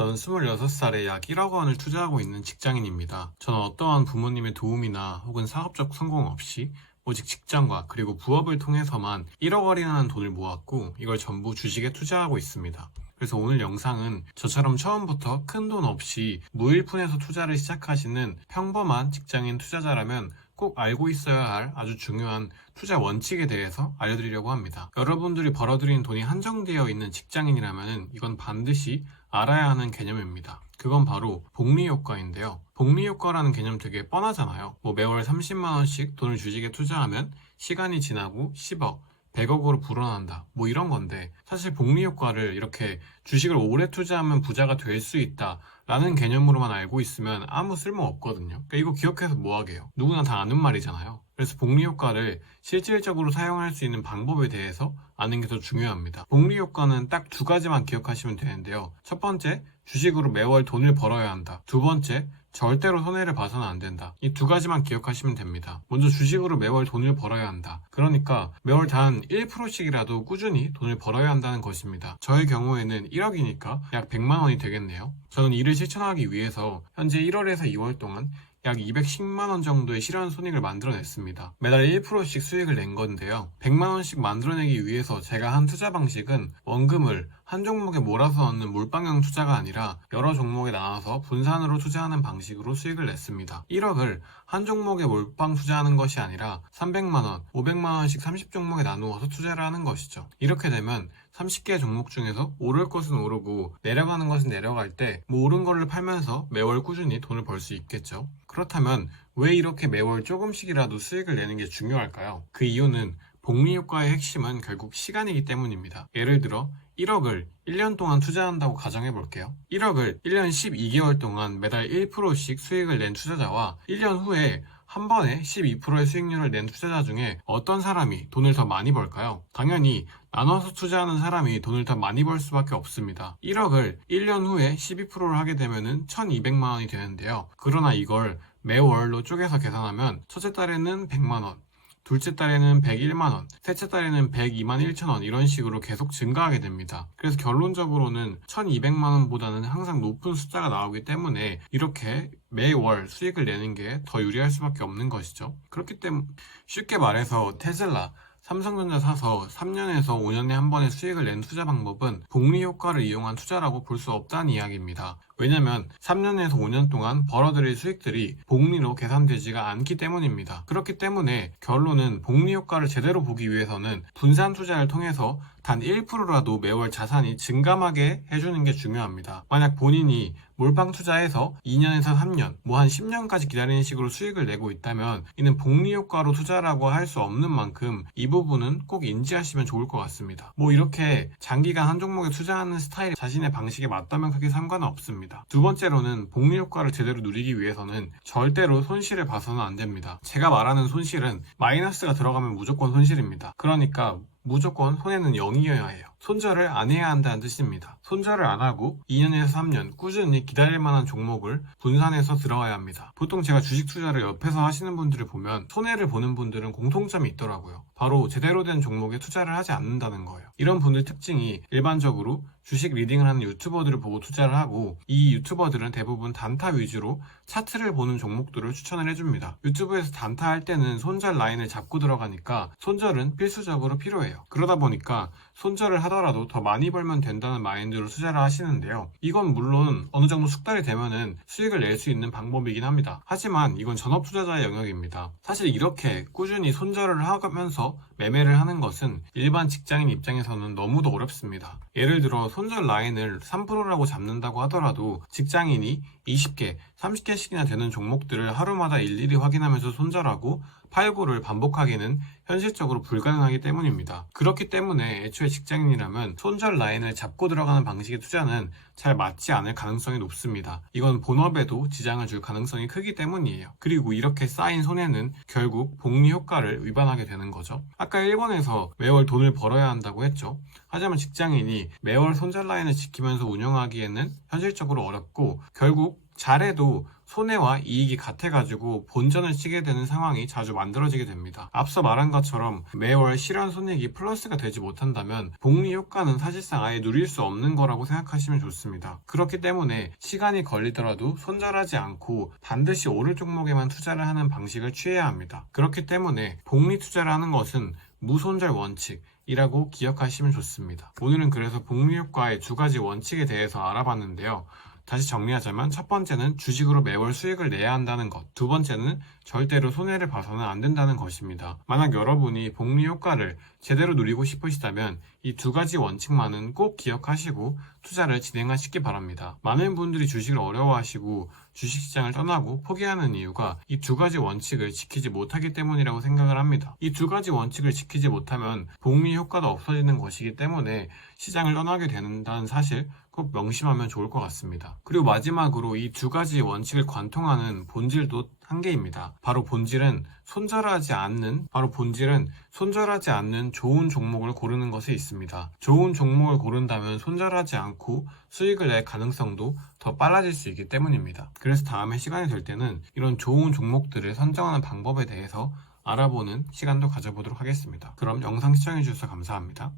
저는 26살에 약 1억 원을 투자하고 있는 직장인입니다. 저는 어떠한 부모님의 도움이나 혹은 사업적 성공 없이 오직 직장과 그리고 부업을 통해서만 1억 원이라는 돈을 모았고 이걸 전부 주식에 투자하고 있습니다. 그래서 오늘 영상은 저처럼 처음부터 큰 돈 없이 무일푼에서 투자를 시작하시는 평범한 직장인 투자자라면 꼭 알고 있어야 할 아주 중요한 투자 원칙에 대해서 알려드리려고 합니다. 여러분들이 벌어들이는 돈이 한정되어 있는 직장인이라면 이건 반드시 알아야 하는 개념입니다. 그건 바로 복리효과인데요. 복리효과라는 개념 되게 뻔하잖아요. 매월 30만원씩 돈을 주식에 투자하면 시간이 지나고 10억, 100억으로 불어난다. 이런 건데 사실 복리효과를 이렇게 주식을 오래 투자하면 부자가 될 수 있다 라는 개념으로만 알고 있으면 아무 쓸모 없거든요. 그러니까 이거 기억해서 뭐하게요? 누구나 다 아는 말이잖아요. 그래서 복리효과를 실질적으로 사용할 수 있는 방법에 대해서 아는 게 더 중요합니다. 복리효과는 딱 두 가지만 기억하시면 되는데요. 첫 번째, 주식으로 매월 돈을 벌어야 한다. 두 번째, 절대로 손해를 봐서는 안 된다. 이 두 가지만 기억하시면 됩니다. 먼저 주식으로 매월 돈을 벌어야 한다. 그러니까 매월 단 1%씩이라도 꾸준히 돈을 벌어야 한다는 것입니다. 저의 경우에는 1억이니까 약 100만 원이 되겠네요. 저는 이를 실천하기 위해서 현재 1월에서 2월 동안 약 210만원 정도의 실현 손익을 만들어냈습니다. 매달 1%씩 수익을 낸 건데요. 100만원씩 만들어내기 위해서 제가 한 투자 방식은 원금을 한 종목에 몰아서 넣는 몰빵형 투자가 아니라 여러 종목에 나눠서 분산으로 투자하는 방식으로 수익을 냈습니다. 1억을 한 종목에 몰빵 투자하는 것이 아니라 300만원, 500만원씩 30종목에 나누어서 투자를 하는 것이죠. 이렇게 되면 30개 종목 중에서 오를 것은 오르고 내려가는 것은 내려갈 때 오른 거를 팔면서 매월 꾸준히 돈을 벌 수 있겠죠. 그렇다면 왜 이렇게 매월 조금씩이라도 수익을 내는 게 중요할까요? 그 이유는 복리효과의 핵심은 결국 시간이기 때문입니다. 예를 들어 1억을 1년 동안 투자한다고 가정해 볼게요. 1억을 1년 12개월 동안 매달 1%씩 수익을 낸 투자자와 1년 후에 한 번에 12%의 수익률을 낸 투자자 중에 어떤 사람이 돈을 더 많이 벌까요? 당연히 나눠서 투자하는 사람이 돈을 더 많이 벌 수밖에 없습니다. 1억을 1년 후에 12%를 하게 되면 1200만 원이 되는데요. 그러나 이걸 매월로 쪼개서 계산하면 첫째 달에는 100만 원, 둘째 달에는 101만원, 셋째 달에는 102만 1천원 이런 식으로 계속 증가하게 됩니다. 그래서 결론적으로는 1200만원보다는 항상 높은 숫자가 나오기 때문에 이렇게 매월 수익을 내는 게 더 유리할 수밖에 없는 것이죠. 그렇기 때문에 쉽게 말해서 테슬라, 삼성전자 사서 3년에서 5년에 한 번의 수익을 낸 투자 방법은 복리효과를 이용한 투자라고 볼 수 없다는 이야기입니다. 왜냐면 3년에서 5년 동안 벌어들일 수익들이 복리로 계산되지가 않기 때문입니다. 그렇기 때문에 결론은 복리효과를 제대로 보기 위해서는 분산 투자를 통해서 단 1%라도 매월 자산이 증감하게 해주는 게 중요합니다. 만약 본인이 몰빵 투자해서 2년에서 3년, 한 10년까지 기다리는 식으로 수익을 내고 있다면 이는 복리효과로 투자라고 할 수 없는 만큼 이 부분은 꼭 인지하시면 좋을 것 같습니다. 이렇게 장기간 한 종목에 투자하는 스타일이 자신의 방식에 맞다면 크게 상관은 없습니다. 두 번째로는 복리효과를 제대로 누리기 위해서는 절대로 손실을 봐서는 안 됩니다. 제가 말하는 손실은 마이너스가 들어가면 무조건 손실입니다. 그러니까 무조건 손해는 0이어야 해요. 손절을 안 해야 한다는 뜻입니다. 손절을 안 하고 2년에서 3년 꾸준히 기다릴 만한 종목을 분산해서 들어가야 합니다. 보통 제가 주식 투자를 옆에서 하시는 분들을 보면 손해를 보는 분들은 공통점이 있더라고요. 바로 제대로 된 종목에 투자를 하지 않는다는 거예요. 이런 분들 특징이 일반적으로 주식 리딩을 하는 유튜버들을 보고 투자를 하고 이 유튜버들은 대부분 단타 위주로 차트를 보는 종목들을 추천을 해줍니다. 유튜브에서 단타 할 때는 손절 라인을 잡고 들어가니까 손절은 필수적으로 필요해요. 그러다 보니까 손절을 하더라도 더 많이 벌면 된다는 마인드로 투자를 하시는데요. 이건 물론 어느 정도 숙달이 되면은 수익을 낼 수 있는 방법이긴 합니다. 하지만 이건 전업 투자자의 영역입니다. 사실 이렇게 꾸준히 손절을 하면서 매매를 하는 것은 일반 직장인 입장에서는 너무도 어렵습니다. 예를 들어 손절 라인을 3%라고 잡는다고 하더라도 직장인이 20개, 30개씩이나 되는 종목들을 하루마다 일일이 확인하면서 손절하고 팔고를 반복하기는 현실적으로 불가능하기 때문입니다. 그렇기 때문에 애초에 직장인이라면 손절 라인을 잡고 들어가는 방식의 투자는 잘 맞지 않을 가능성이 높습니다. 이건 본업에도 지장을 줄 가능성이 크기 때문이에요. 그리고 이렇게 쌓인 손해는 결국 복리 효과를 위반하게 되는 거죠. 아까 1번에서 매월 돈을 벌어야 한다고 했죠. 하지만 직장인이 매월 손절 라인을 지키면서 운영하기에는 현실적으로 어렵고 결국 잘해도 손해와 이익이 같아가지고 본전을 치게 되는 상황이 자주 만들어지게 됩니다. 앞서 말한 것처럼 매월 실현 손익이 플러스가 되지 못한다면 복리 효과는 사실상 아예 누릴 수 없는 거라고 생각하시면 좋습니다. 그렇기 때문에 시간이 걸리더라도 손절하지 않고 반드시 오를 종목에만 투자를 하는 방식을 취해야 합니다. 그렇기 때문에 복리 투자를 하는 것은 무손절 원칙이라고 기억하시면 좋습니다. 오늘은 그래서 복리 효과의 두 가지 원칙에 대해서 알아봤는데요. 다시 정리하자면 첫 번째는 주식으로 매월 수익을 내야 한다는 것, 두 번째는 절대로 손해를 봐서는 안 된다는 것입니다. 만약 여러분이 복리 효과를 제대로 누리고 싶으시다면 이 두 가지 원칙만은 꼭 기억하시고 투자를 진행하시기 바랍니다. 많은 분들이 주식을 어려워하시고 주식시장을 떠나고 포기하는 이유가 이 두 가지 원칙을 지키지 못하기 때문이라고 생각을 합니다. 이 두 가지 원칙을 지키지 못하면 복리 효과도 없어지는 것이기 때문에 시장을 떠나게 된다는 사실 꼭 명심하면 좋을 것 같습니다. 그리고 마지막으로 이 두 가지 원칙을 관통하는 본질도 한계입니다. 바로 본질은 손절하지 않는 좋은 종목을 고르는 것에 있습니다. 좋은 종목을 고른다면 손절하지 않고 수익을 낼 가능성도 더 빨라질 수 있기 때문입니다. 그래서 다음에 시간이 될 때는 이런 좋은 종목들을 선정하는 방법에 대해서 알아보는 시간도 가져보도록 하겠습니다. 그럼 영상 시청해주셔서 감사합니다.